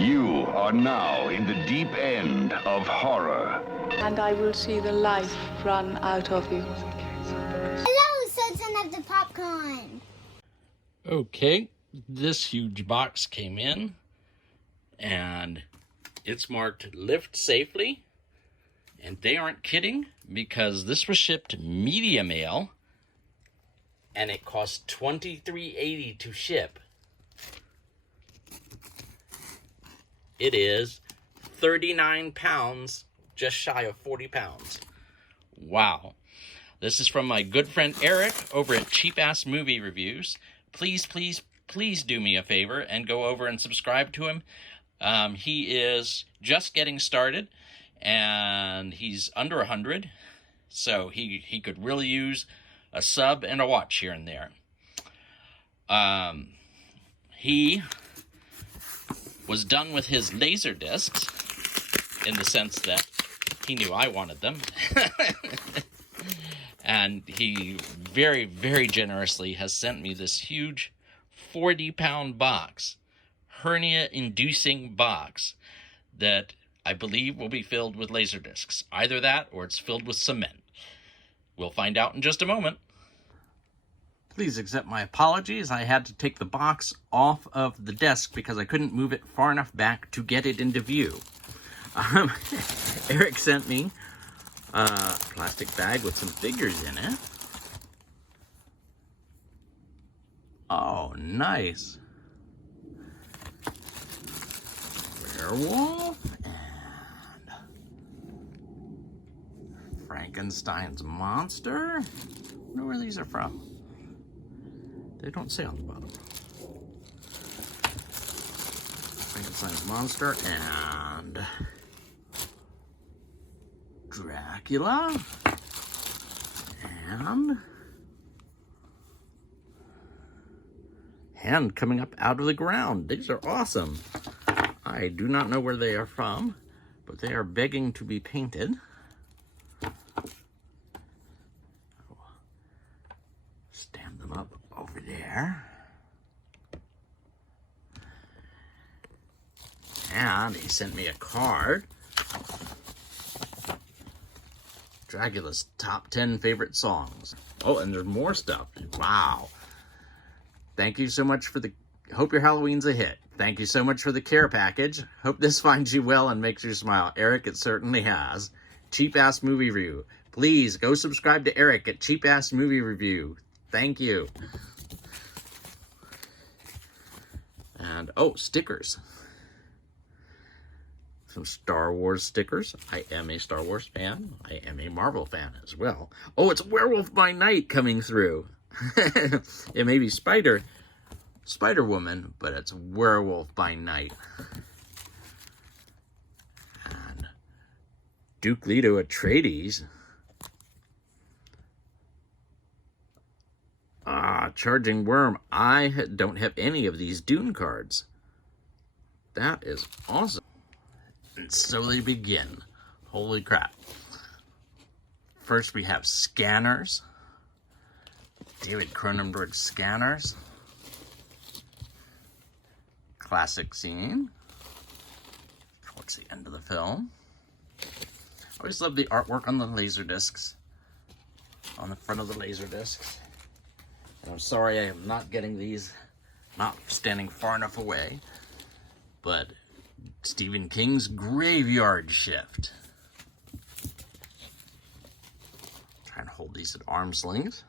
You are now in the deep end of horror. And I will see the life run out of you. Hello, Sultan of the Popcorn. Okay, this huge box came in, and it's marked lift safely, and they aren't kidding, because this was shipped media mail, and it cost $23.80 to ship. It is 39 pounds, just shy of 40 pounds. Wow. This is from my good friend Eric over at Cheap Ass Movie Reviews. Please, please, please do me a favor and go over and subscribe to him. He is just getting started, and he's under 100, so he could really use a sub and a watch here and there. He was done with his LaserDiscs in the sense that he knew I wanted them. And he very, very generously has sent me this huge 40-pound box, hernia-inducing box, that I believe will be filled with LaserDiscs. Either that or it's filled with cement. We'll find out in just a moment. Please accept my apologies. I had to take the box off of the desk because I couldn't move it far enough back to get it into view. Eric sent me a plastic bag with some figures in it. Oh, nice. Werewolf and Frankenstein's monster. I wonder where these are from. They don't say on the bottom. Frankenstein's monster and Dracula and hand coming up out of the ground. These are awesome. I do not know where they are from, but they are begging to be painted. Stand them up over there. And he sent me a card. Dracula's top 10 favorite songs. Oh, and there's more stuff. Wow. Thank you so much for the... Hope your Halloween's a hit. Thank you so much for the care package. Hope this finds you well and makes you smile. Eric, it certainly has. Cheap Ass Movie Review. Please go subscribe to Eric at Cheap Ass Movie Review. Thank you. And, oh, stickers. Some Star Wars stickers. I am a Star Wars fan. I am a Marvel fan as well. Oh, it's Werewolf by Night coming through. It may be Spider-Woman, but it's Werewolf by Night. And Duke Leto Atreides. Charging Worm. I don't have any of these Dune cards. That is awesome. And so they begin. Holy crap. First we have Scanners. David Cronenberg Scanners. Classic scene. Towards the end of the film. I always love the artwork on the LaserDiscs. On the front of the LaserDiscs. And I'm sorry I am not getting these, not standing far enough away, but Stephen King's Graveyard Shift. Try and hold these at arm's length.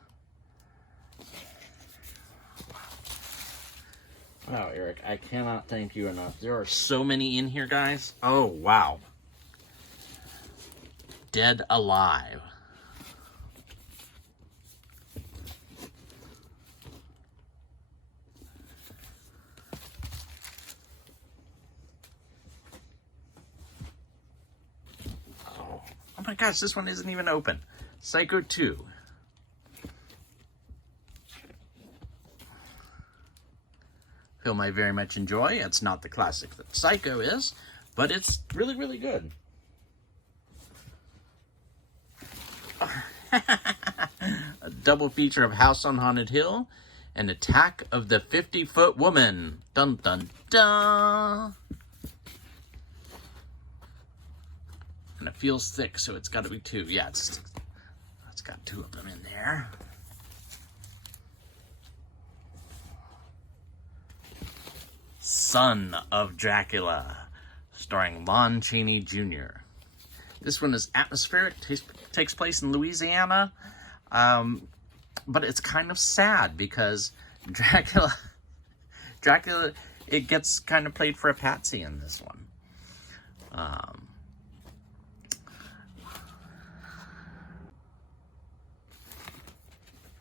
Wow, Eric, I cannot thank you enough. There are so many in here, guys. Oh, wow. Dead Alive. Oh my gosh, this one isn't even open. Psycho 2. Film I very much enjoy. It's not the classic that Psycho is, but it's really, really good. A double feature of House on Haunted Hill and Attack of the 50-Foot Woman. Dun dun dun. And it feels thick, so it's got to be 2. Yeah, it's got 2 of them in there. Son of Dracula, starring Lon Chaney Jr. This one is atmospheric, takes place in Louisiana, but it's kind of sad because Dracula, it gets kind of played for a patsy in this one.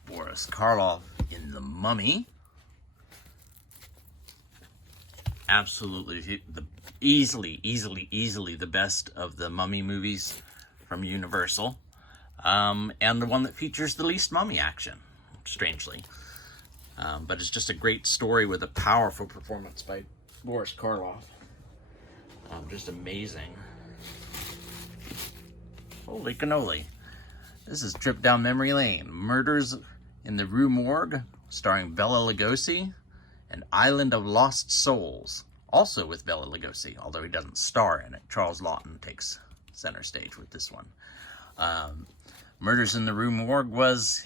Boris Karloff in The Mummy. Absolutely, easily the best of the Mummy movies from Universal. And the one that features the least mummy action, strangely. But it's just a great story with a powerful performance by Boris Karloff. Just amazing. Holy cannoli. This is Trip Down Memory Lane. Murders in the Rue Morgue, starring Bela Lugosi, and Island of Lost Souls, also with Bela Lugosi, although he doesn't star in it. Charles Lawton takes center stage with this one. Murders in the Rue Morgue was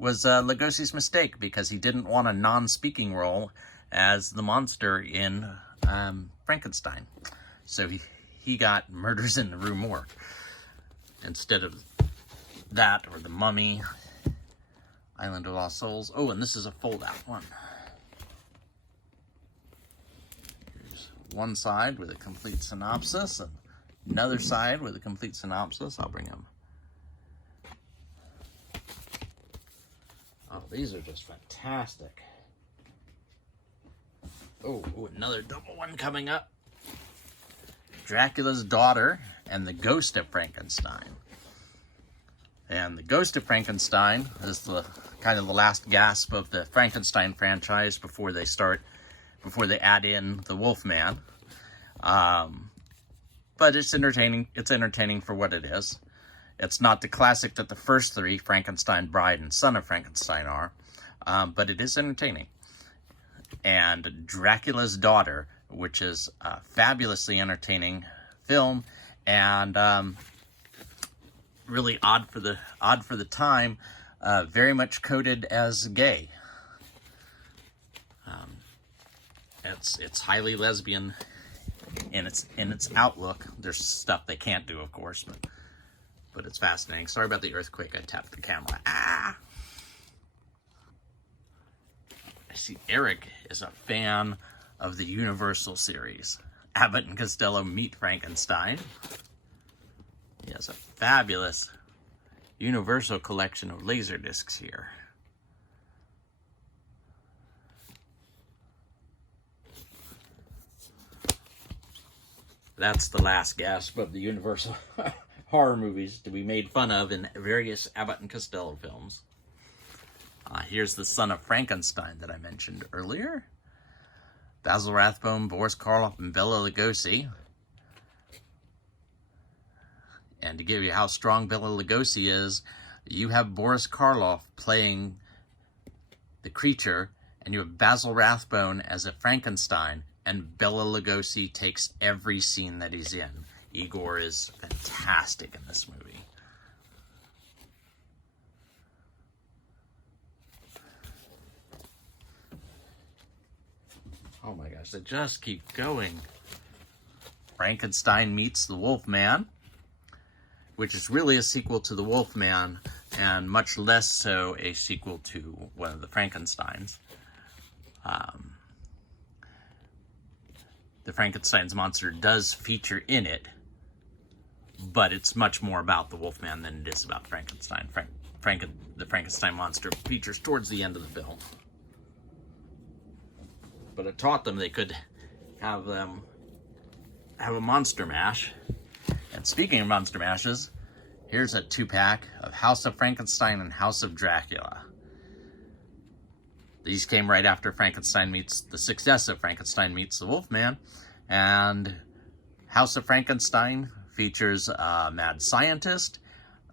Lugosi's mistake because he didn't want a non-speaking role as the monster in Frankenstein. So he got Murders in the Rue Morgue instead of that, or The Mummy, Island of Lost Souls. Oh, and this is a fold-out one. Here's one side with a complete synopsis, and another side with a complete synopsis. I'll bring them. Oh, these are just fantastic. Oh, another double one coming up. Dracula's Daughter and the Ghost of Frankenstein. And the Ghost of Frankenstein is the kind of the last gasp of the Frankenstein franchise before they add in the Wolfman. But it's entertaining. It's entertaining for what it is. It's not the classic that the first 3, Frankenstein, Bride, and Son of Frankenstein, are, but it is entertaining. And Dracula's Daughter, which is a fabulously entertaining film, and really odd for the time, very much coded as gay. It's highly lesbian in its outlook. There's stuff they can't do, of course, but it's fascinating. Sorry about the earthquake. I tapped the camera. I see Eric is a fan of the Universal series. Abbott and Costello Meet Frankenstein. He has a fabulous Universal collection of LaserDiscs here. That's the last gasp of the Universal horror movies to be made fun of in various Abbott and Costello films. Here's the Son of Frankenstein that I mentioned earlier. Basil Rathbone, Boris Karloff, and Bela Lugosi. And to give you how strong Bela Lugosi is, you have Boris Karloff playing the creature, and you have Basil Rathbone as a Frankenstein, and Bela Lugosi takes every scene that he's in. Igor is fantastic in this movie. Oh my gosh, they just keep going. Frankenstein Meets the Wolfman, which is really a sequel to the Wolfman, and much less so a sequel to one of the Frankensteins. The Frankenstein's monster does feature in it, but it's much more about the Wolfman than it is about Frankenstein. The Frankenstein monster features towards the end of the film. But it taught them they could have a monster mash. And speaking of monster mashes, here's a 2-pack of House of Frankenstein and House of Dracula. These came right after the success of Frankenstein Meets the Wolfman. And House of Frankenstein features a mad scientist,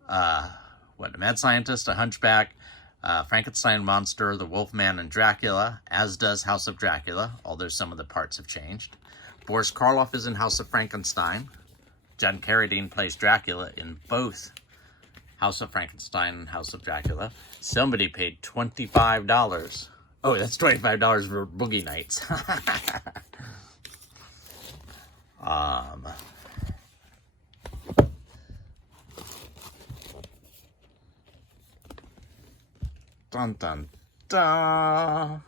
a hunchback, Frankenstein monster, the Wolfman, and Dracula, as does House of Dracula, although some of the parts have changed. Boris Karloff is in House of Frankenstein, John Carradine plays Dracula in both House of Frankenstein and House of Dracula. Somebody paid $25. Oh, that's $25 for Boogie Nights. Dun dun dun.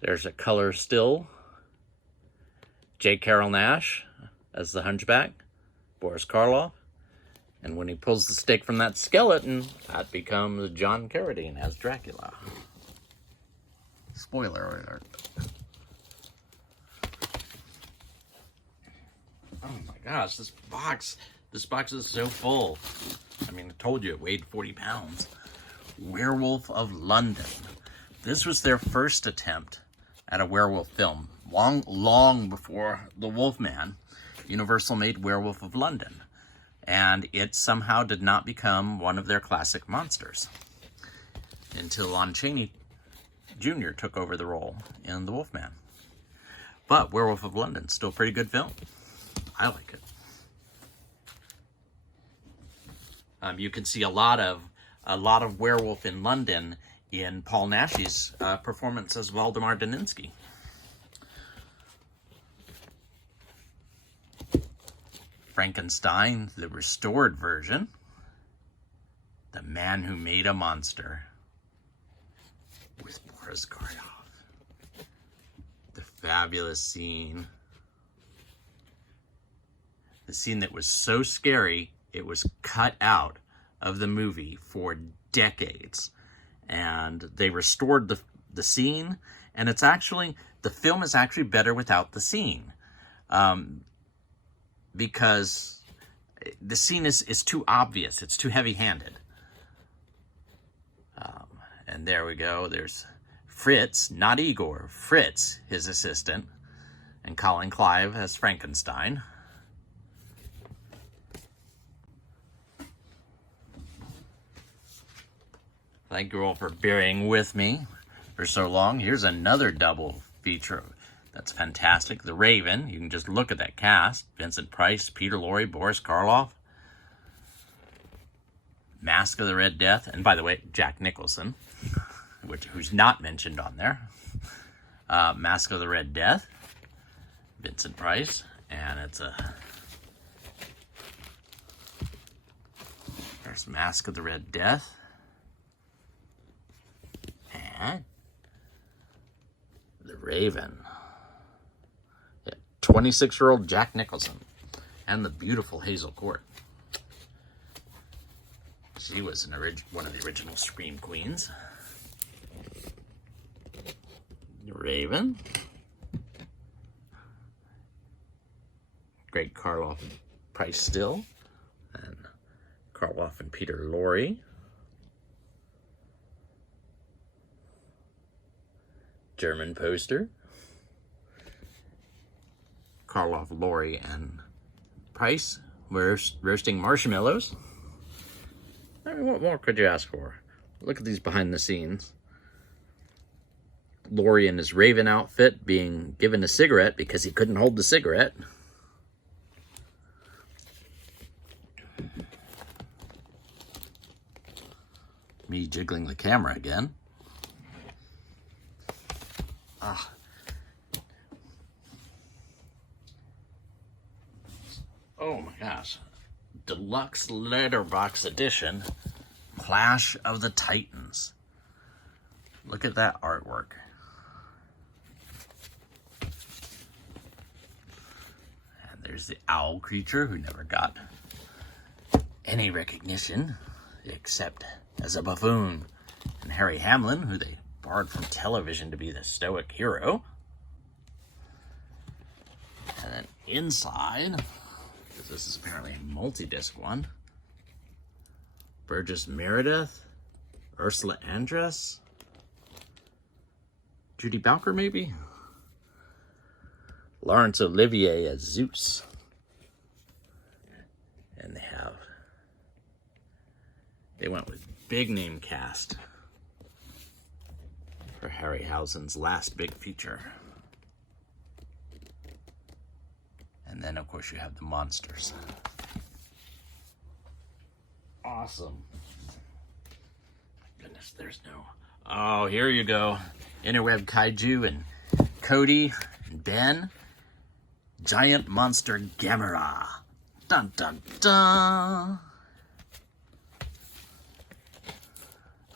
There's a color still. J. Carrol Naish as the Hunchback, Boris Karloff. And when he pulls the stick from that skeleton, that becomes John Carradine as Dracula. Spoiler alert. Oh my gosh, this box is so full. I mean, I told you it weighed 40 pounds. Werewolf of London. This was their first attempt at a werewolf film. Long before The Wolfman, Universal made Werewolf of London. And it somehow did not become one of their classic monsters until Lon Chaney Jr. took over the role in The Wolfman. But Werewolf of London, still a pretty good film. I like it. You can see a lot of Werewolf in London in Paul Nash's performance as Waldemar Daninsky. Frankenstein, the restored version. The Man Who Made a Monster with Boris Karloff. The fabulous scene. The scene that was so scary, it was cut out of the movie for decades. And they restored the scene, and it's actually, the film is actually better without the scene. Because the scene is too obvious. It's too heavy-handed. And there we go. There's Fritz, not Igor. Fritz, his assistant. And Colin Clive as Frankenstein. Thank you all for bearing with me for so long. Here's another double feature. That's fantastic. The Raven. You can just look at that cast. Vincent Price, Peter Lorre, Boris Karloff. Mask of the Red Death. And by the way, Jack Nicholson, who's not mentioned on there. Mask of the Red Death. Vincent Price. And there's Mask of the Red Death. And the Raven. 26-year-old Jack Nicholson. And the beautiful Hazel Court. She was one of the original Scream Queens. The Raven. Great Karloff and Price still. And Karloff and Peter Lorre. German poster. Karloff, Lorre, and Price roasting marshmallows. I mean, what more could you ask for? Look at these behind the scenes. Lorre in his Raven outfit being given a cigarette because he couldn't hold the cigarette. Me jiggling the camera again. Oh my gosh. Deluxe letterbox edition. Clash of the Titans. Look at that artwork. And there's the owl creature who never got any recognition except as a buffoon. And Harry Hamlin, who they borrowed from television to be the stoic hero. And then inside, because this is apparently a multi-disc one, Burgess Meredith, Ursula Andress, Judy Bowker maybe, Laurence Olivier as Zeus. And they went with big name cast. for Harryhausen's last big feature. And then, of course, you have the monsters. Awesome. Goodness, there's no... Oh, here you go. Interweb Kaiju and Cody and Ben. Giant Monster Gamera. Dun, dun, dun.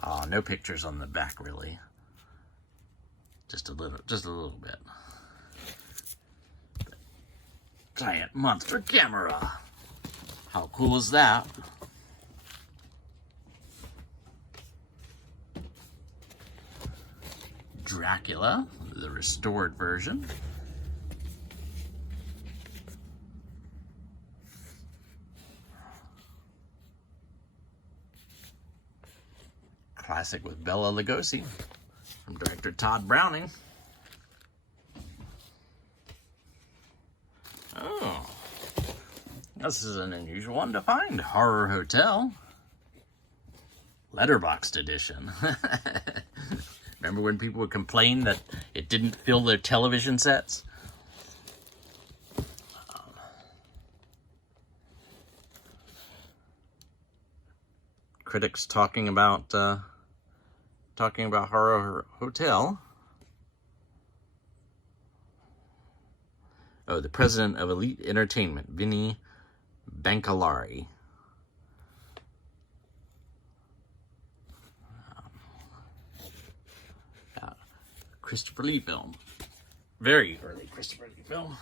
Oh, no pictures on the back, really. Just a little bit. Giant Monster Gamera. How cool is that? Dracula, the restored version. Classic with Bela Lugosi from director Todd Browning. Oh, this is an unusual one to find. Horror Hotel. Letterboxd edition. Remember when people would complain that it didn't fill their television sets? Critics talking about Horror Hotel. Oh, the president of Elite Entertainment, Vinny Bancalari. Christopher Lee film. Very early Christopher Lee film.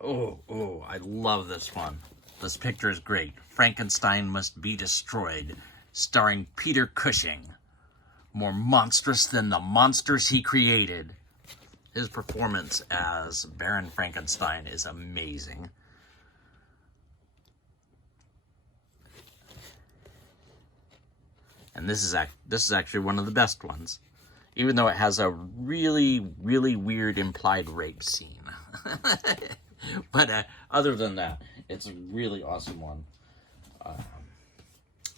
Oh, I love this one. This picture is great. Frankenstein Must Be Destroyed, starring Peter Cushing. More monstrous than the monsters he created. His performance as Baron Frankenstein is amazing. And this is actually one of the best ones, even though it has a really, really weird implied rape scene. But other than that, it's a really awesome one.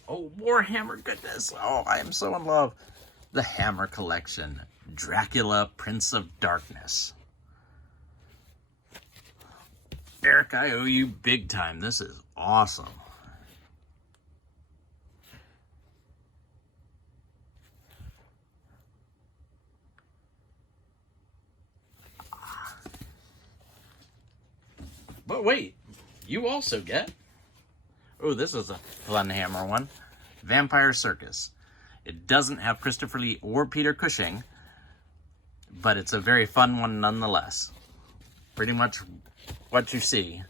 Oh, Warhammer, goodness. Oh, I am so in love. The Hammer Collection. Dracula, Prince of Darkness. Eric, I owe you big time. This is awesome. But wait, you also get... Oh, this is a fun Hammer one. Vampire Circus. It doesn't have Christopher Lee or Peter Cushing, but it's a very fun one nonetheless. Pretty much what you see.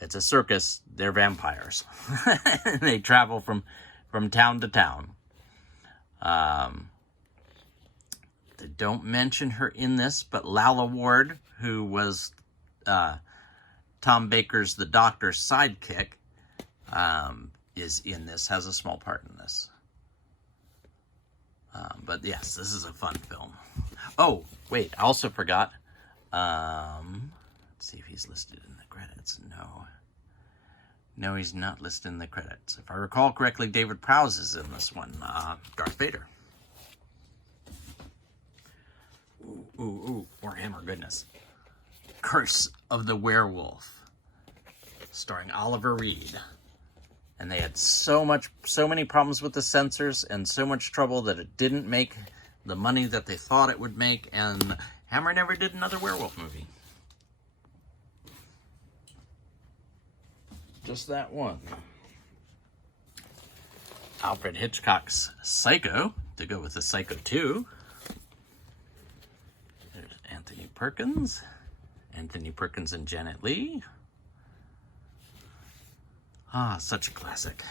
It's a circus. They're vampires. They travel from town to town. They don't mention her in this, but Lalla Ward, who was Tom Baker's The Doctor's sidekick, is in this, has a small part in this. But yes, this is a fun film. Oh, wait, I also forgot. Let's see if he's listed in the credits. No, he's not listed in the credits. If I recall correctly, David Prowse is in this one, Darth Vader. Ooh, Warhammer, goodness. Curse of the Werewolf, starring Oliver Reed. And they had so many problems with the censors and so much trouble that it didn't make the money that they thought it would make, and Hammer never did another werewolf movie. Just that one. Alfred Hitchcock's Psycho, to go with the Psycho 2. There's Anthony Perkins and Janet Leigh. Ah, such a classic.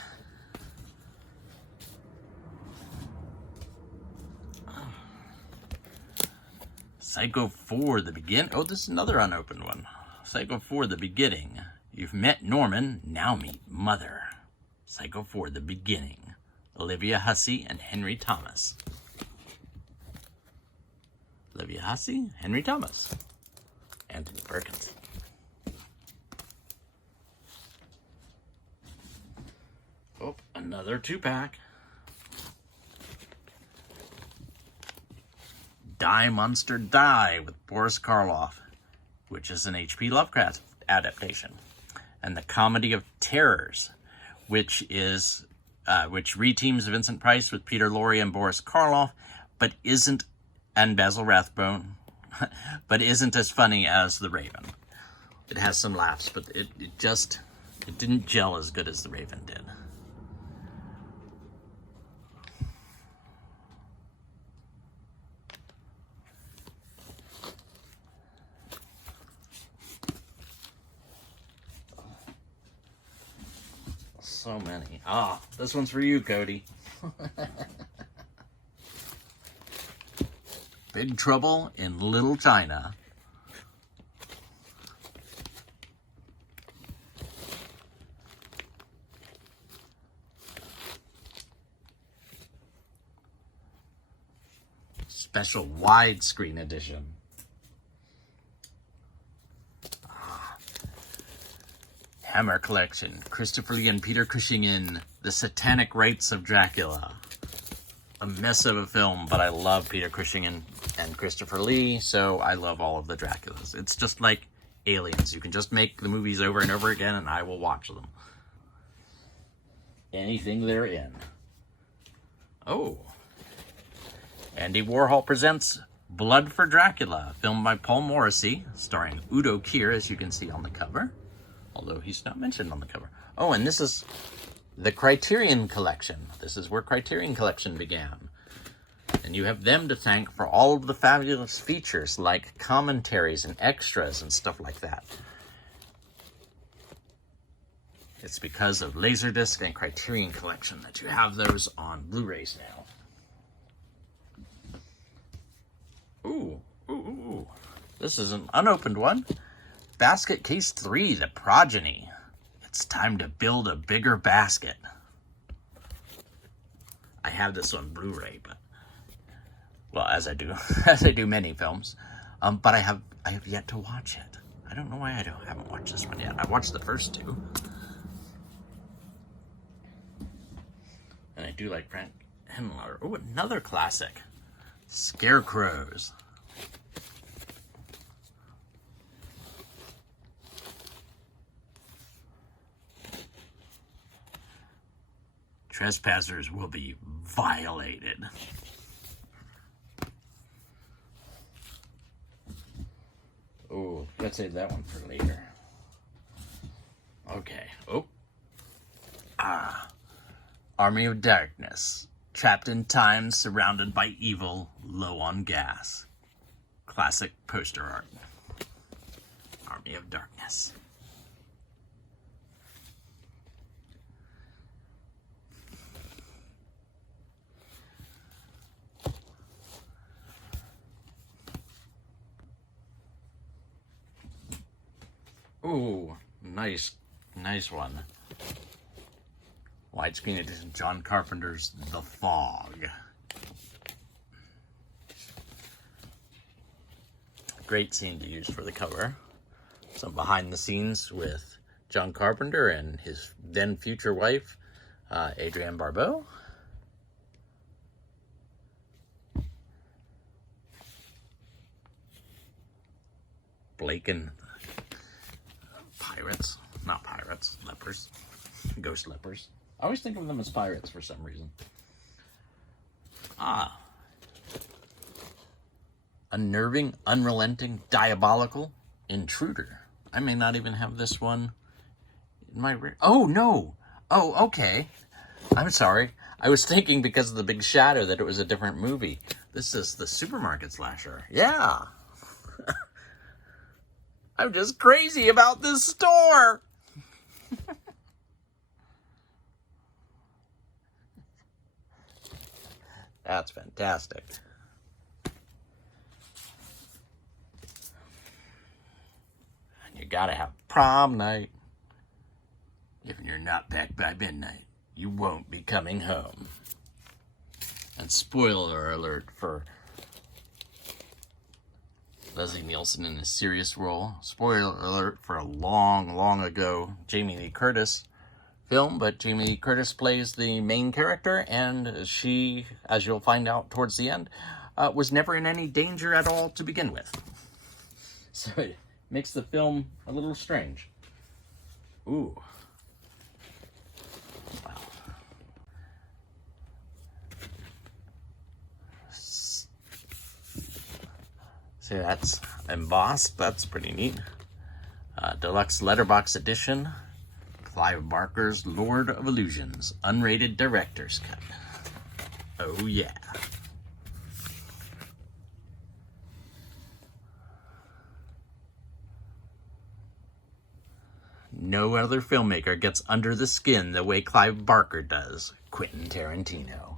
Psycho 4, The Beginning. Oh, this is another unopened one. Psycho 4, The Beginning. You've met Norman, now meet Mother. Psycho 4, The Beginning. Olivia Hussey and Henry Thomas. Olivia Hussey, Henry Thomas. Anthony Perkins. Oh, another 2-pack. Die Monster Die with Boris Karloff, which is an H.P. Lovecraft adaptation. And The Comedy of Terrors, which reteams Vincent Price with Peter Lorre and Boris Karloff, and Basil Rathbone, but isn't as funny as The Raven. It has some laughs, but it didn't gel as good as The Raven did. So many. This one's for you, Cody. Big Trouble in Little China. Special widescreen edition. Hammer Collection, Christopher Lee and Peter Cushing in The Satanic Rites of Dracula. A mess of a film, but I love Peter Cushing and Christopher Lee, so I love all of the Draculas. It's just like Aliens. You can just make the movies over and over again, and I will watch them. Anything they're in. Oh. Andy Warhol presents Blood for Dracula, filmed by Paul Morrissey, starring Udo Kier, as you can see on the cover. Although he's not mentioned on the cover. Oh, and this is the Criterion Collection. This is where Criterion Collection began. And you have them to thank for all of the fabulous features like commentaries and extras and stuff like that. It's because of LaserDisc and Criterion Collection that you have those on Blu-rays now. Ooh. This is an unopened one. Basket Case 3, The Progeny. It's time to build a bigger basket. I have this on Blu-ray, but well, as I do many films, but I have yet to watch it. I don't know why I haven't watched this one yet. I watched the first two, and I do like Frank Henlower. Oh, another classic, Scarecrows. Trespassers will be violated. Oh, let's save that one for later. Okay. Army of Darkness. Trapped in time, surrounded by evil, low on gas. Classic poster art. Army of Darkness. Ooh, nice one. Widescreen edition, John Carpenter's The Fog. Great scene to use for the cover. Some behind the scenes with John Carpenter and his then future wife, Adrienne Barbeau. Blake and lepers, ghost lepers. I always think of them as pirates for some reason. Unnerving, unrelenting, diabolical, intruder. I may not even have this one in my... Oh, no! Oh, okay. I'm sorry. I was thinking because of the big shadow that it was a different movie. This is the Supermarket Slasher. Yeah! I'm just crazy about this store! That's fantastic. And you gotta have prom night. If you're not back by midnight, you won't be coming home. And spoiler alert for Leslie Nielsen in a serious role. Spoiler alert for a long ago Jamie Lee Curtis film, but Jamie Lee Curtis plays the main character, and she, as you'll find out towards the end, was never in any danger at all to begin with. So it makes the film a little strange. Ooh. Wow. So that's embossed. That's pretty neat. Deluxe letterbox edition. Clive Barker's Lord of Illusions. Unrated director's cut. Oh yeah. No other filmmaker gets under the skin the way Clive Barker does. Quentin Tarantino.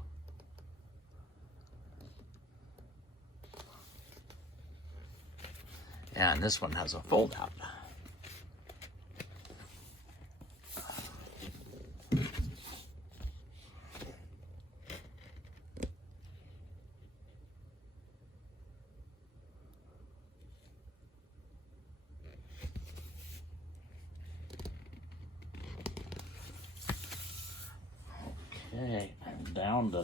And this one has a fold out. Okay, I'm down to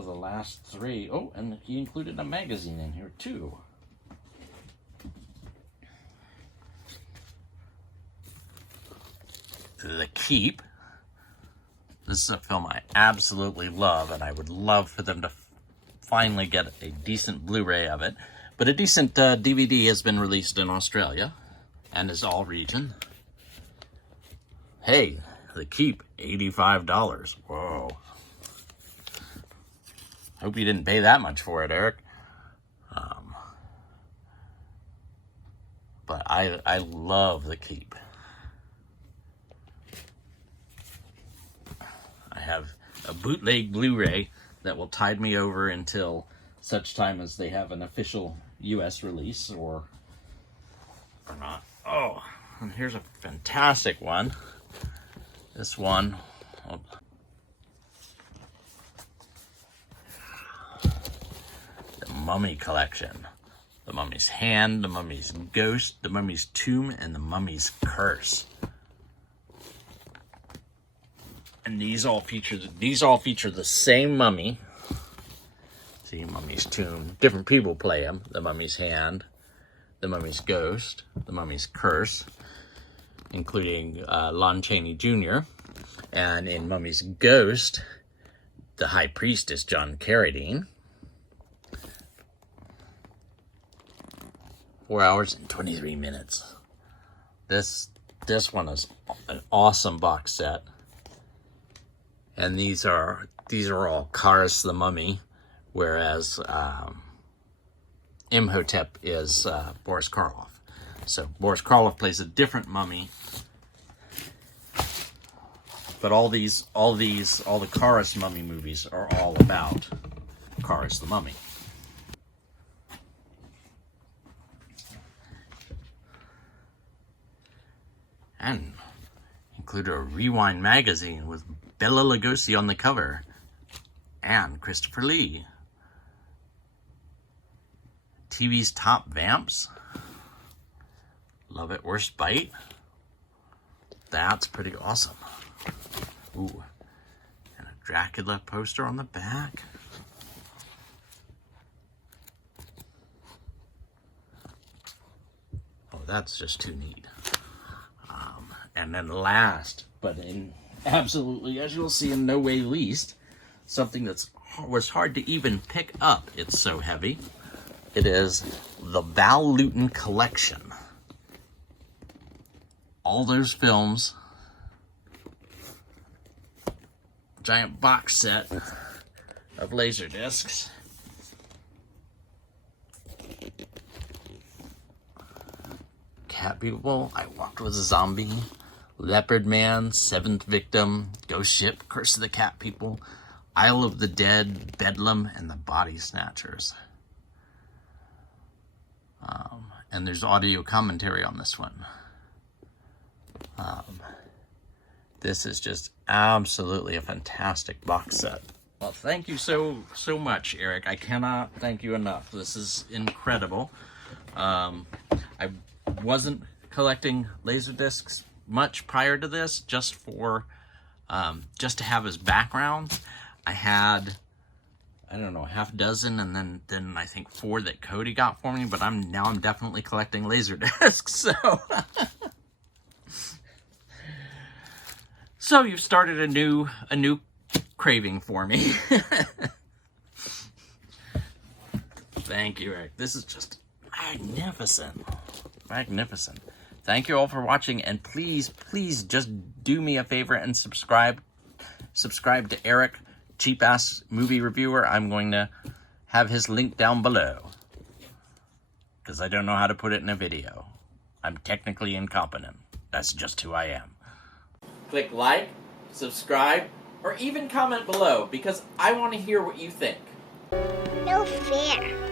the last three. Oh, and he included a magazine in here too. The Keep. This is a film I absolutely love, and I would love for them to finally get a decent Blu-ray of it. But a decent DVD has been released in Australia and is all region. Hey, The Keep, $85. Whoa. Hope you didn't pay that much for it, Eric. But I love The Keep. I have a bootleg Blu-ray that will tide me over until such time as they have an official US release or not. Oh, and here's a fantastic one. This one, the Mummy Collection. The Mummy's Hand, the Mummy's Ghost, the Mummy's Tomb, and the Mummy's Curse. And these all feature the same mummy. See, Mummy's Tomb. Different people play them. The Mummy's Hand, the Mummy's Ghost, the Mummy's Curse, including Lon Chaney Jr. And in Mummy's Ghost, the High Priest is John Carradine. 4 hours and 23 minutes. This one is an awesome box set. And these are all Karis the Mummy, whereas Imhotep is Boris Karloff. So Boris Karloff plays a different mummy. But all the Karis mummy movies are all about Karis the Mummy. And included a Rewind magazine with Bela Lugosi on the cover and Christopher Lee. TV's Top Vamps. Love It Worst Bite. That's pretty awesome. Ooh, and a Dracula poster on the back. Oh, that's just too neat. And then last, but in absolutely, as you'll see, in no way least, something that was hard to even pick up. It's so heavy. It is the Val Lewton Collection. All those films. Giant box set of LaserDiscs. Cat People, I Walked with a Zombie, Leopard Man, Seventh Victim, Ghost Ship, Curse of the Cat People, Isle of the Dead, Bedlam, and the Body Snatchers. And there's audio commentary on this one. This is just absolutely a fantastic box set. Well, thank you so much, Eric. I cannot thank you enough. This is incredible. I wasn't collecting LaserDiscs much prior to this, just to have as background. I had I don't know, half dozen, and then I think 4 that Cody got for me, but I'm definitely collecting LaserDiscs, so. So you've started a new craving for me. Thank you, Eric. This is just magnificent. Magnificent. Thank you all for watching, and please just do me a favor and subscribe to Eric, Cheap Ass Movie Reviewer. I'm going to have his link down below, because I don't know how to put it in a video. I'm technically incompetent. That's just who I am. Click like, subscribe, or even comment below, because I want to hear what you think. No fair.